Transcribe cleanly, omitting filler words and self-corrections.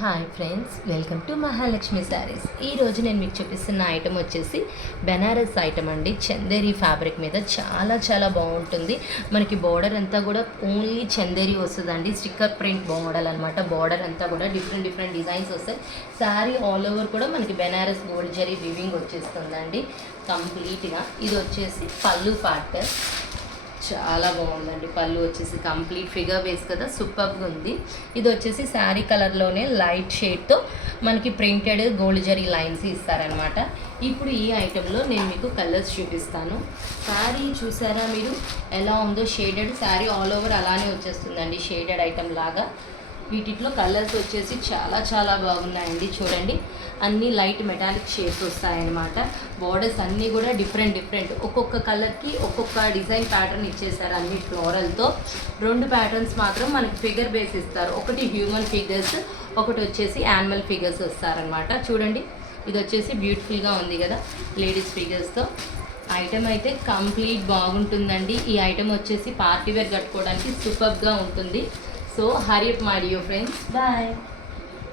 Hi friends, welcome to Mahalakshmi saris. ఈరోజు నేను మీకు చూపిస్తున్న ఐటమ్ వచ్చేసి బెనారస్ ఐటమ్ అండి. చందేరి ఫ్యాబ్రిక్ మీద చాలా చాలా బాగుంటుంది. మనకి బార్డర్ అంతా కూడా ఓన్లీ చందేరి వస్తుందండి. స్టిక్కర్ ప్రింట్ మోడల్ అనమాట. బార్డర్ అంతా కూడా డిఫరెంట్ డిఫరెంట్ డిజైన్స్ వస్తాయి. శారీ ఆల్ ఓవర్ కూడా మనకి బెనారస్ గోల్డ్ జరీ వివింగ్ వచ్చేస్తుందండి కంప్లీట్గా. ఇది వచ్చేసి పళ్ళు పార్ట్, చాలా బాగుందండి. పళ్ళు వచ్చేసి కంప్లీట్ ఫిగర్ బేస్ కదా, సూపర్గా ఉంది. ఇది వచ్చేసి శారీ కలర్లోనే లైట్ షేడ్తో మనకి ప్రింటెడ్ గోల్డ్ జరీ లైన్స్ ఇస్తారనమాట. ఇప్పుడు ఈ ఐటెంలో నేను మీకు కలర్స్ చూపిస్తాను. శారీ చూసారా మీరు ఎలా ఉందో? షేడెడ్ శారీ ఆల్ ఓవర్ అలానే వచ్చేస్తుందండి, షేడెడ్ ఐటెం లాగా. వీటిలో కలర్స్ వచ్చేసి చాలా చాలా బాగున్నాయండి. చూడండి, అన్నీ లైట్ మెటాలిక్ షేడ్స్ వస్తాయన్నమాట. బోర్డర్స్ అన్నీ కూడా డిఫరెంట్ ఒక్కొక్క కలర్కి ఒక్కొక్క డిజైన్ ప్యాటర్న్ ఇచ్చేసారు అన్ని ఫ్లోరల్తో. 2 ప్యాటర్న్స్ మాత్రం మనకి ఫిగర్ బేస్ ఇస్తారు. ఒకటి హ్యూమన్ ఫిగర్స్, ఒకటి వచ్చేసి యానిమల్ ఫిగర్స్ వస్తారనమాట. చూడండి, ఇది వచ్చేసి బ్యూటిఫుల్గా ఉంది కదా లేడీస్ ఫిగర్స్తో. ఐటమ్ అయితే కంప్లీట్ బాగుంటుందండి. ఈ ఐటమ్ వచ్చేసి పార్టీ వేర్ కట్టుకోవడానికి సూపర్గా ఉంటుంది. So hurry up my dear friends. Bye.